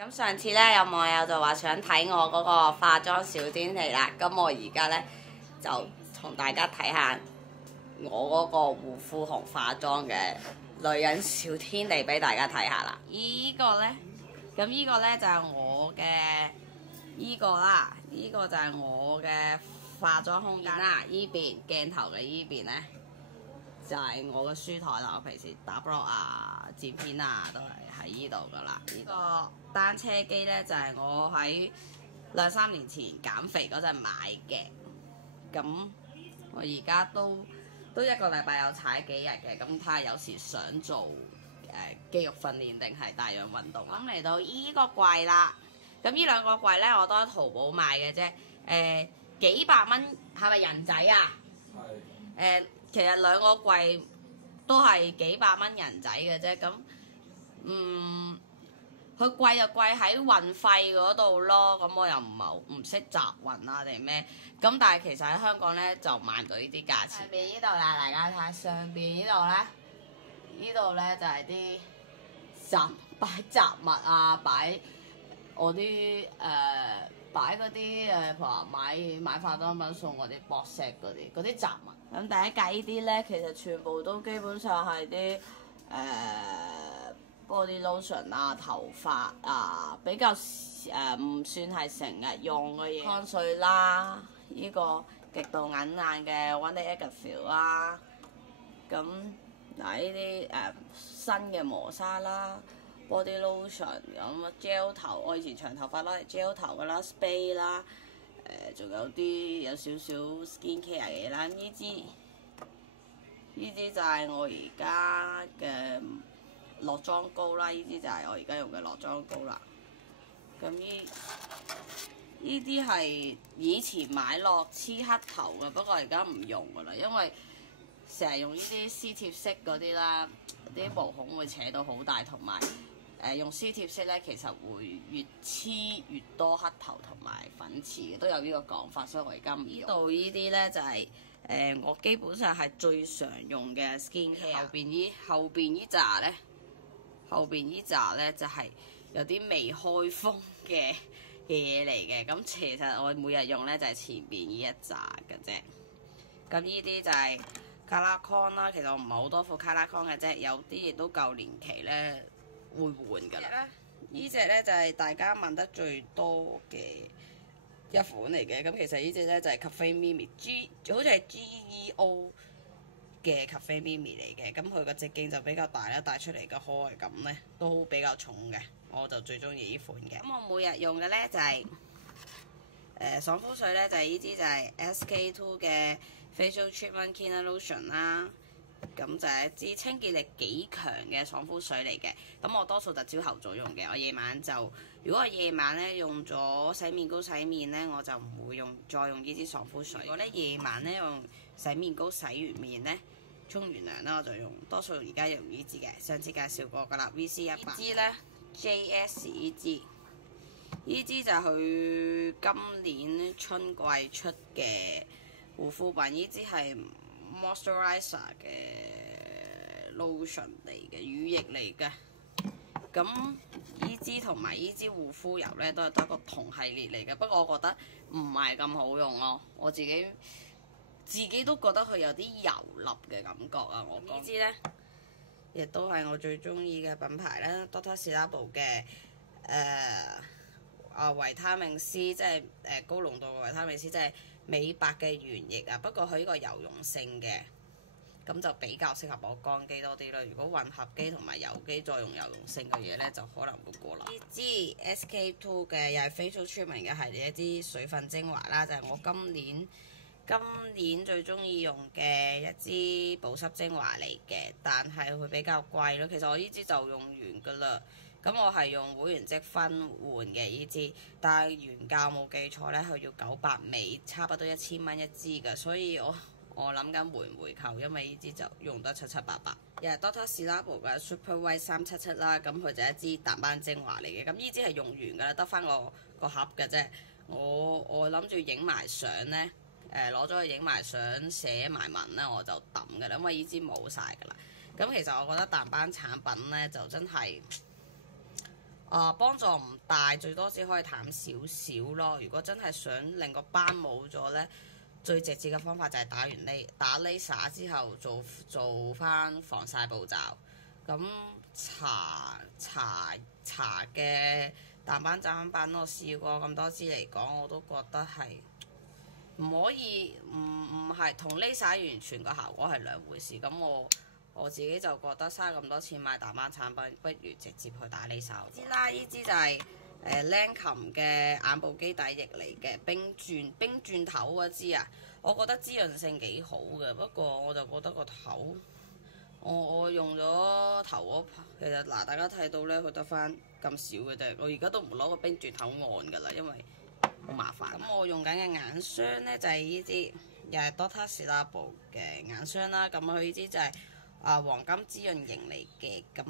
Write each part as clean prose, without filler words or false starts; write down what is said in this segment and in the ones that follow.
咁上次咧有網友就話想睇我嗰個化妝小天地啦，咁我而家咧就同大家睇下我嗰個護膚同化妝嘅女人小天地俾大家睇下啦。依個咧，咁依個咧就係我嘅依個啦，依個就係我嘅化妝空間啦。依邊鏡頭嘅依邊咧就係我嘅書台啦，我平時打 blog 啊、剪片啊都係喺依度噶啦。呢個單車機咧就係我喺2-3年前減肥嗰陣買嘅，咁我而家都一個禮拜有踩幾日嘅，咁睇下有時想做肌肉訓練定係大量運動。咁嚟到依個櫃啦，咁呢兩個櫃咧我都喺淘寶買嘅啫，幾百蚊係咪人仔啊？係。其實兩個櫃都係幾百蚊人仔嘅啫，咁佢貴就貴喺運費嗰度咯，咁我又唔識集運啊定咩，咁但係其實喺香港咧就買唔到呢啲價錢。上邊呢度啦，大家睇下上邊呢度咧，呢度咧就係啲擺雜物啊，擺我啲擺嗰啲譬如話買化妝品送嗰啲薄石嗰啲雜物。咁第一格呢啲咧，其實全部都基本上係啲body lotion 啊、頭髮啊，比較唔算係成日用嘅嘢。香水啦，呢個極度硬硬嘅 One Day Eggscell 啦，咁嗱呢啲新嘅磨砂啦。body lotion 咁 gel 頭，我以前長頭髮攞嚟 gel 頭噶啦 ，spray 啦，仲有少少 skin care 嘅嘢啦。呢支就係我而家嘅落妝膏啦，呢支就係我而家用嘅落妝膏啦。咁呢啲係以前買落黐黑頭嘅，不過而家唔用噶啦，因為成日用呢啲撕貼式嗰啲啦，啲毛孔會扯到好大，同埋用撕貼式咧，其實會越黐越多黑頭同埋粉刺嘅，都有呢個講法，所以我而家唔用。呢度呢啲咧就係我基本上係最常用嘅 skin care。後邊呢扎咧就係有啲未開封嘅嘢嚟嘅，咁其實我每日用咧就係前邊呢一扎嘅啫。咁呢啲就係 Colourcon 啦，其實我唔係好多副 Colourcon 嘅啫，有啲亦都夠年期咧會換㗎啦。呢隻咧就係大家問得最多嘅一款嚟嘅，咁其實呢隻咧就係 Cafe Mimi G， 好似係 GEO 嘅 Cafe Mimi 嚟嘅，咁佢個直徑就比較大啦，帶出嚟嘅可愛感咧都比較重嘅，我就最中意呢款嘅。咁我每日用嘅咧就係爽膚水咧，就係呢支就係 SK-II 嘅 Facial Treatment Cleaner Lotion 啦。咁就係一支清潔力幾強嘅爽膚水嚟嘅，咁我多數就朝頭早用嘅，我夜晚就如果我夜晚咧用咗洗面膏洗面咧，我就唔會再用呢支爽膚水。如果咧夜晚咧用洗面膏洗完面咧，沖完涼啦，我就用多數而家用呢支嘅，上次介紹過㗎啦 VC100。呢支咧 JS 呢支就係佢今年春季出嘅護膚品，呢支係moisturizer 嘅 lotion 嚟嘅，乳液嚟嘅。咁呢支同埋呢支護膚油咧都係得個同系列嚟嘅，不過我覺得唔係咁好用咯。我自己都覺得佢有啲油膩嘅感覺啊。我呢支咧亦都係我最中意嘅品牌啦 Dr. Ci:Labo 嘅維他命 C， 即係高濃度嘅維他命 C， 即係美白嘅原液啊，不過佢呢個油溶性嘅，咁就比較適合我乾肌多啲啦。如果混合肌同埋油肌再用油溶性嘅嘢咧，就可能會過流。呢支 SK-II 嘅又係 Facial Treatment 嘅系列，一支水分精華啦，就係我今年最中意用嘅一支保濕精華嚟嘅，但係佢比較貴咯。其實我呢支就用完噶啦。咁我係用會員積分換嘅呢支，但係原價冇記錯咧，佢要900美，差不多1000蚊一支㗎，所以我諗緊回唔回購，因為呢支就用得七七八八。又係 Dr. Ci:Labo 嘅 Super White 377啦，咁佢就一支淡斑精華嚟嘅，咁呢支係用完㗎啦，得翻個盒嘅啫。我諗住影埋相咧，攞咗去影埋相寫埋文咧，我就抌㗎啦，因為呢支冇晒㗎啦。咁其實我覺得淡斑產品咧就真係〜幫助唔大，最多只可以淡少少咯。如果真係想令個斑冇咗呢，最直接嘅方法就係打 laser 之後做翻防曬步驟。咁搽嘅淡斑產品我試過咁多支嚟講，我都覺得係唔可以，唔係同 laser 完全個效果係兩回事。咁我自己就覺得嘥咁多錢買淡斑產品，不如直接去打 laser。支啦，呢支就係Lancome嘅眼部基底液嚟嘅冰鑽頭嗰支啊，我覺得滋潤性幾好嘅，不過我就覺得個頭。我用咗頭嗰排，其實嗱大家睇到咧，佢得翻咁少嘅啫。我而家都唔攞個冰鑽頭按㗎啦，因為好麻煩。咁我用緊嘅眼霜咧就係呢支，又係 Dr. CeraVe 嘅眼霜啦。咁佢呢支就係黃金滋潤型嚟嘅。咁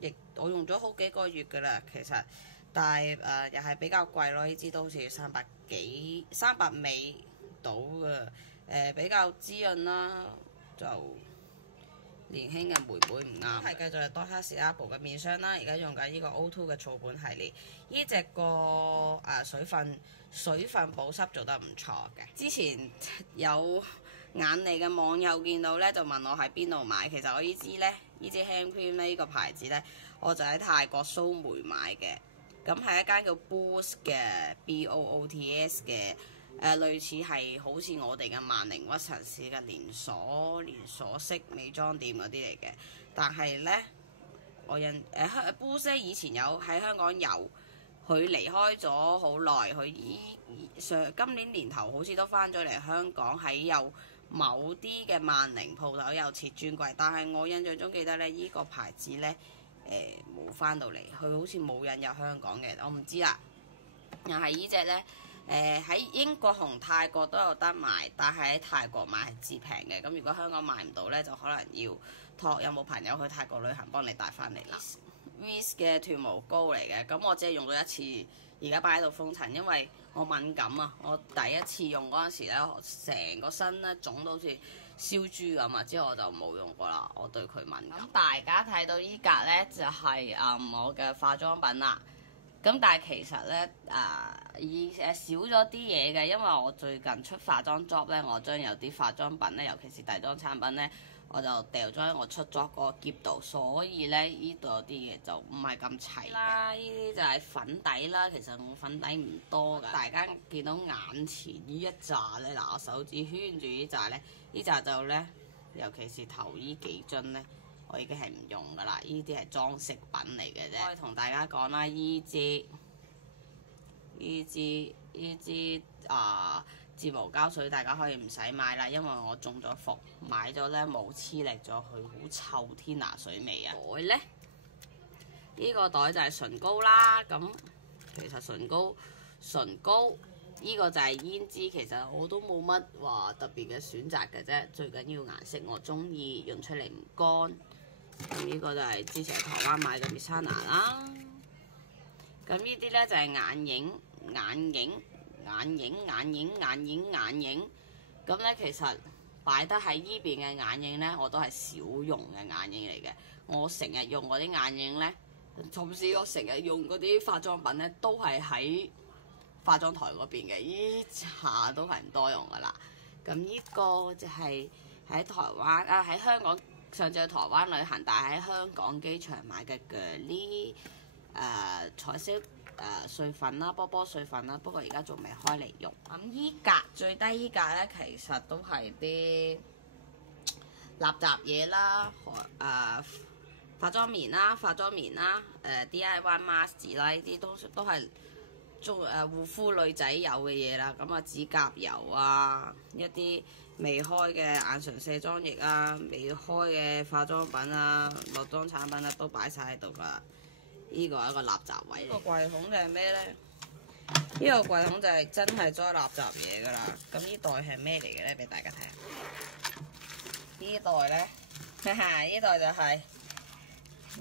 亦我用咗好幾個月㗎啦，其實，但係又係比較貴咯。呢支都好似300尾到嘅，比較滋潤啦，就。年輕嘅妹妹唔啱，係繼續係 Dr. CeraVe 嘅面霜啦。而家用緊呢個 O2 嘅草本系列，呢隻個水分保濕做得唔錯嘅。之前有眼利嘅網友見到咧，就問我喺邊度買。其實我呢支 hand cream 呢個牌子咧，我就喺泰國蘇梅買嘅。咁係一間叫 Boots 嘅 BOOTS 嘅。類似係好似我哋嘅萬寧屈臣氏嘅連鎖式美妝店嗰啲嚟嘅，但係呢，我Boots 以前有喺香港有，佢離開咗好耐，佢今年年頭好似都翻咗嚟香港，喺有某啲嘅萬寧鋪頭有設專櫃，但係我印象中記得呢，呢個牌子呢，冇翻到嚟，佢好似冇引入香港嘅，我唔知啦。又係呢隻呢。喺英國同泰國都有得賣，但係喺泰國買係至平嘅。咁如果香港買唔到呢，就可能要託有冇朋友去泰國旅行幫你帶翻嚟啦。Vis 嘅脫毛膏嚟嘅，咁我只係用咗一次，而家擺喺度封塵，因為我敏感啊。我第一次用嗰陣時呢，成個身呢腫到好似燒豬咁啊，之後我就冇用過啦。我對佢敏感。咁大家睇到呢格呢，就係我嘅化妝品啦。咁但係其實咧，少咗啲嘢嘅，因為我最近出化妝 job 咧，我將有啲化妝品咧，尤其是底妝產品咧，我就掉咗喺我出 job 嗰個喼度，所以咧呢度有啲嘢就唔係咁齊啦。呢啲就係粉底啦，其實我粉底唔多㗎。大家見到眼前呢一紮咧，嗱我手指圈住呢紮咧，呢紮就咧，尤其是頭呢幾樽咧。我已經係唔用㗎啦，呢啲係裝飾品嚟嘅啫。可以同大家講啦，呢支睫毛膠水大家可以唔使買啦，因為我中咗伏，買咗咧冇黐力咗，佢好臭天拿水味啊！袋咧，呢個袋就係唇膏啦。咁其實唇膏呢個就係胭脂，其實我都冇乜話特別嘅選擇嘅啫。最緊要顏色我中意，用出嚟唔乾。咁呢個就係之前喺台灣買嘅 Missana 啦。咁呢啲咧就係眼影。咁咧其實擺得喺呢邊嘅眼影咧，我都係少用嘅眼影嚟嘅。我成日用嗰啲眼影咧，甚至我成日用嗰啲化妝品咧，都係喺化妝台嗰邊嘅。呢下都係唔多用噶啦。咁呢個就係喺台灣喺香港。上次去台灣旅行，但係喺香港機場買嘅 Girly 彩色碎粉啦，波碎粉啦，不過而家仲未開嚟用。咁依格最低依格咧，其實都係啲垃圾嘢啦，化妝棉啦，DIY mask 啦，呢啲都係護膚女仔有嘅嘢啦。咁指甲油啊，一啲未開嘅眼唇卸妝液啊，未開嘅化妝品啊，落妝產品啊，都擺晒喺度㗎。呢個係一個垃圾位。呢個櫃桶就係咩呢？呢個櫃桶就係真係裝垃圾嘢㗎啦。咁呢袋係咩嚟嘅呢？俾大家睇下。呢袋呢，呢袋就係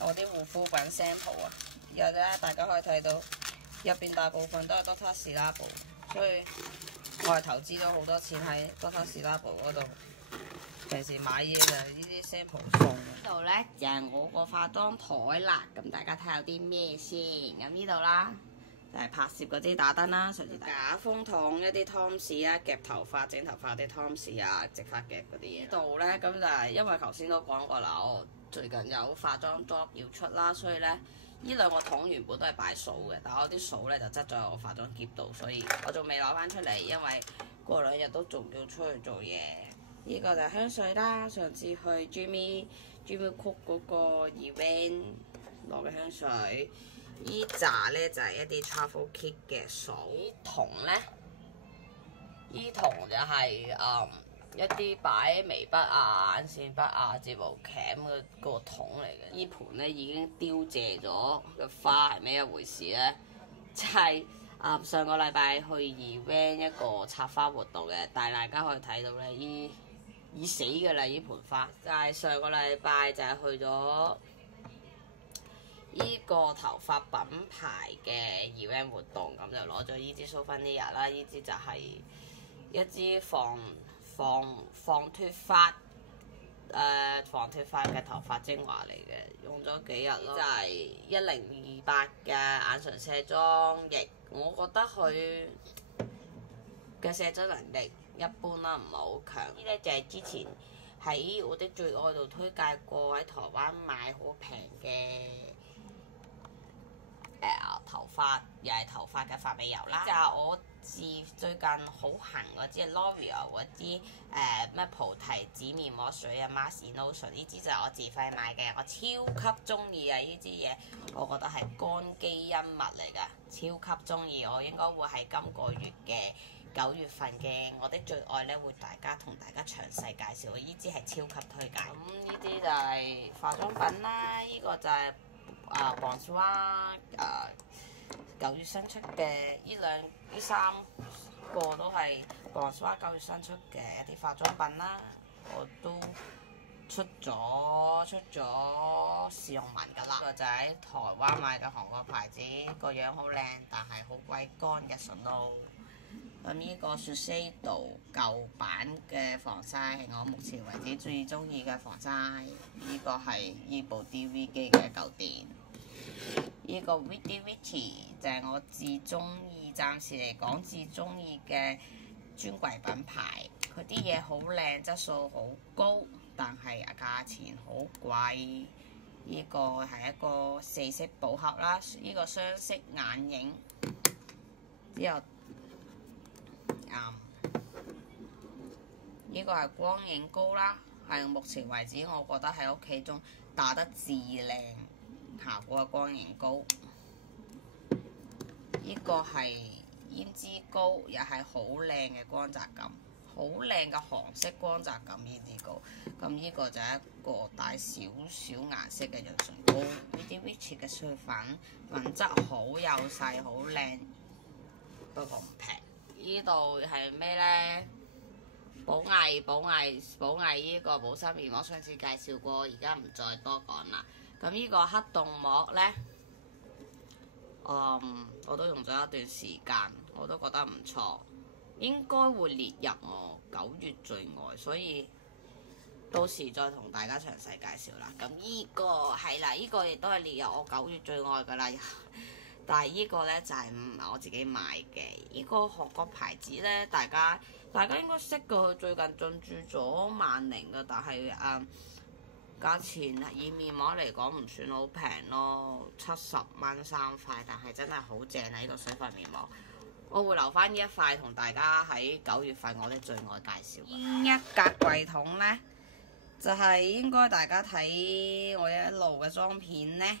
我啲護膚品 sample 啊。有咧，大家可以睇到入邊大部分都係 Dr. CeraVe，所以我係投資咗好多錢喺 Dr. CeraVe 嗰度。平時買嘢就係呢啲 sample 送。呢度咧就係我個化妝台啦，咁大家睇下有啲咩先。咁呢度啦，就係拍攝嗰啲打燈啦，上次假風筒、一啲湯匙啊、夾頭髮、整頭髮啲湯匙啊、直髮夾嗰啲嘢。呢度咧咁就係因為頭先都講過啦，我最近有化妝 job 要出啦，所以咧呢兩個桶原本都係擺掃嘅，但係我啲掃咧就擠咗喺我化妝喼度，所以我仲未攞翻出嚟，因為過2日都仲要出去做嘢。呢個就係香水啦，上次去 Jimmy Coo 嗰個 event 攞嘅香水。呢扎咧就係一啲 travel kit 嘅掃。筒咧，呢筒就係一啲擺眉筆啊、眼線筆啊、睫毛鉗嘅個筒嚟嘅。呢盤咧已經凋謝咗嘅花係咩一回事咧？就係上個禮拜去 event 一個插花活動嘅，但係大家可以睇到咧，已死㗎啦！呢盤花就係上個禮拜就係去咗呢個頭髮品牌嘅 event 活動，咁就攞咗呢支 Souvenir 啦。呢支就係一支防脫髮嘅頭髮精華嚟嘅，用咗幾日咯。就係1028嘅眼唇卸妝液，我覺得佢嘅卸妝能力一般啦，唔係好強。呢啲就係之前喺我的最愛度推介過，喺台灣買好平嘅頭髮，又係頭髮嘅髮尾油啦。就係我最近好行嗰支 L'Oreal 嗰啲咩菩提子面膜水啊 Mask Lotion， 呢支就係我自費買嘅，我超級中意啊！呢支嘢我覺得係乾基因物嚟㗎，超級中意。我應該會喺今個月嘅9月份嘅我的最愛咧，會同大家詳細介紹。呢支係超級推介。咁呢啲就係化妝品啦，呢個就係Bonsoir 9月新出嘅，呢3個都係 Bonsoir 9月新出嘅一啲化妝品啦，我都出咗試用文㗎啦。呢個就喺台灣買嘅韓國牌子，個樣好靚，但係好鬼乾嘅唇露。咁呢個 Shiseido 舊版嘅防曬係我目前為止最中意嘅防曬。呢個係呢部 DV 機嘅舊電。呢個 Viti Vici 就係我暫時嚟講至中意嘅專櫃品牌。佢啲嘢好靚，質素好高，但係價錢好貴。呢個係一個4色寶盒啦，呢個雙色眼影之後。呢個係光影膏啦，係目前為止我覺得喺屋企中打得至靚效果嘅光影膏。呢個係胭脂膏，又係好靚嘅光澤感，好靚嘅韓式光澤感胭脂膏。咁呢個就係一個帶少少顏色嘅潤唇膏。Viti Vici 嘅碎粉，品質好幼細，好靚，不過唔平。呢度係咩呢？寶藝呢個保濕面膜，上次介紹過，而家唔再多講啦。咁呢個黑洞膜呢，我都用咗一段時間，我都覺得唔錯，應該會列入我9月最愛，所以到時再同大家詳細介紹啦。咁呢個係啦，呢個亦都係列入我9月最愛㗎啦。但係呢個呢，就係唔係我自己買嘅，呢個韓國牌子呢，大家應該識嘅，佢最近進駐咗萬寧嘅，但係價錢以面膜嚟講唔算好平咯，70蚊3塊，但係真係好正啊！呢個水份面膜，我會留翻呢一塊同大家喺9月份我哋最愛介紹。一格櫃桶呢，就係應該大家睇我一路嘅妝片呢，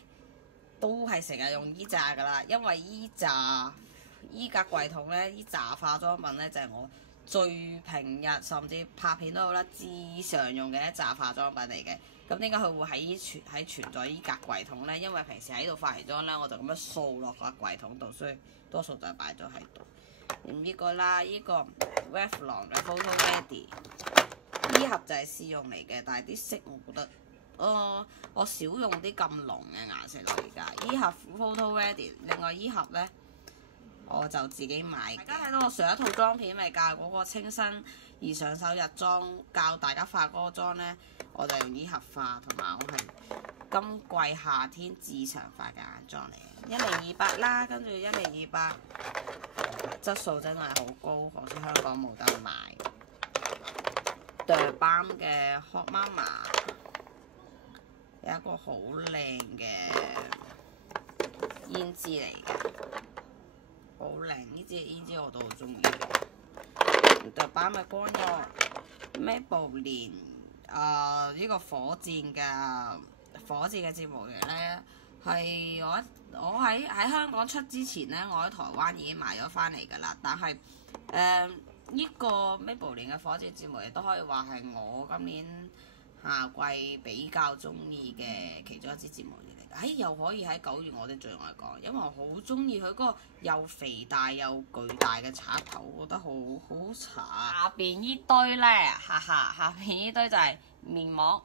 都係成日用依扎噶啦，因為依格櫃桶咧，依扎化妝品咧就係我最平日甚至拍片都好啦，至常用嘅一扎化妝品嚟嘅。咁點解佢會喺存在依格櫃桶咧？因為平時喺度化完妝咧，我就咁樣掃落個櫃桶度，所以多數就擺咗喺度。咁呢個啦，呢個 Revlon 嘅 Photo Ready， 呢盒就係試用嚟嘅，但係啲色我覺得。我少用啲咁濃嘅顏色咯，而家依盒 Photo Ready， 另外依盒呢，我就自己買。大家睇到我上一套妝片咪教嗰個清新而上手日妝，教大家化嗰個妝呢，我就用呢盒化，同埋我係今季夏天至常化嘅眼妝嚟嘅，1:200啦，跟住1:200，質素真係好高，可惜香港冇得買。The Balm 嘅 Hot Mama 有一個好靚嘅胭脂嚟嘅，好靚，呢支胭脂我都好中意。The Balm 嘅乾藥 Maybelline 呢個火箭嘅睫毛液咧，係我喺香港出之前咧，我喺台灣已經買咗翻嚟㗎啦。但係呢個 Maybelline 嘅火箭睫毛液都可以話係我今年夏季比較中意嘅其中一支睫毛液嚟嘅。又可以喺9月我哋最愛講，因為我好中意佢嗰個又肥大又巨大嘅插頭，我覺得好搽。下邊呢堆呢，下邊呢堆就係面膜，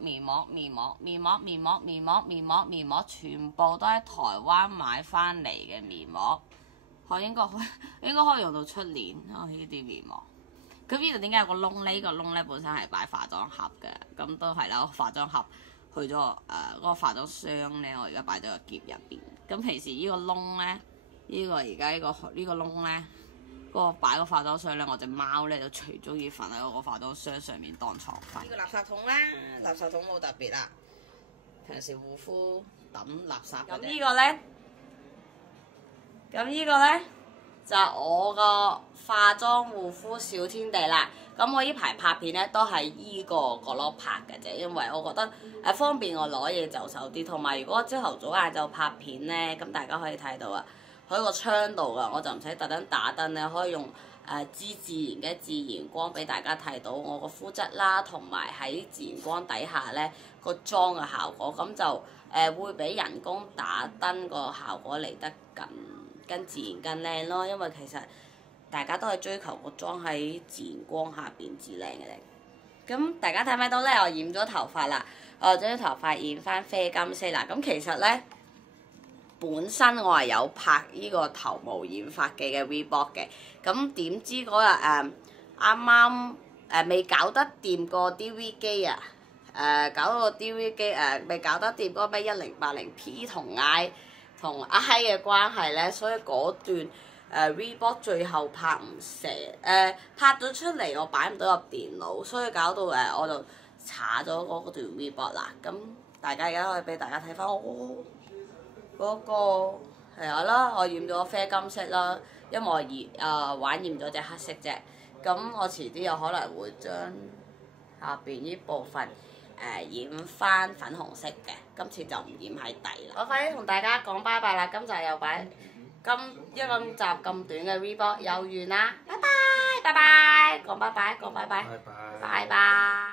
全部都喺台灣買翻嚟嘅面膜，我應該可以用到出年呢啲面膜。咁呢度點解有個窿呢？呢個窿呢本身係擺化妝盒嘅，咁都係啦。化妝盒去咗嗰個化妝箱呢，我而家擺咗個夾入邊。咁平時呢個窿呢，而家呢個窿呢，嗰個擺個化妝箱呢，我隻貓呢就最中意瞓喺我個化妝箱上面當床瞓。呢個垃圾桶啦，垃圾桶冇特別啦，平時護膚抌垃圾。咁呢個呢，就係我個化妝護膚小天地啦。咁我呢排拍片呢，都係依個角落拍嘅啫，因為我覺得方便我攞嘢就手啲，同埋如果朝頭早晏晝拍片呢，咁大家可以睇到啊，喺個窗度噶，我就唔使特登打燈咧，可以用自然嘅自然光俾大家睇到我個膚質啦，同埋喺自然光底下呢個妝嘅效果，咁就會比人工打燈個效果嚟得更自然更靚咯，因為其實大家都係追求個妝喺自然光下邊至靚嘅啫。咁大家睇唔睇到呢？我染咗頭髮啦，我將啲頭髮染翻啡金色啦。咁其實呢，本身我係有拍呢個頭毛染髮記嘅 Vlog 嘅，咁點知嗰日啱啱未搞得掂個 DV 機啊，搞到個 DV 機未搞得掂嗰個咩1080P 同 I 嘅關係呢，所以嗰段Vlog 最後拍唔成，拍咗出嚟我擺唔到入電腦，所以搞到我就查咗嗰段 Vlog 啦。咁大家而家可以俾大家睇翻我嗰個係啦，我染咗啡金色啦，因為我玩染咗隻黑色啫。咁我遲啲有可能會將下邊呢部分染翻粉紅色嘅，今次就唔染喺底啦。我快啲同大家講拜拜啦，今集又擺今集咁短嘅 Vlog 又完啦，拜拜，講拜拜，拜拜。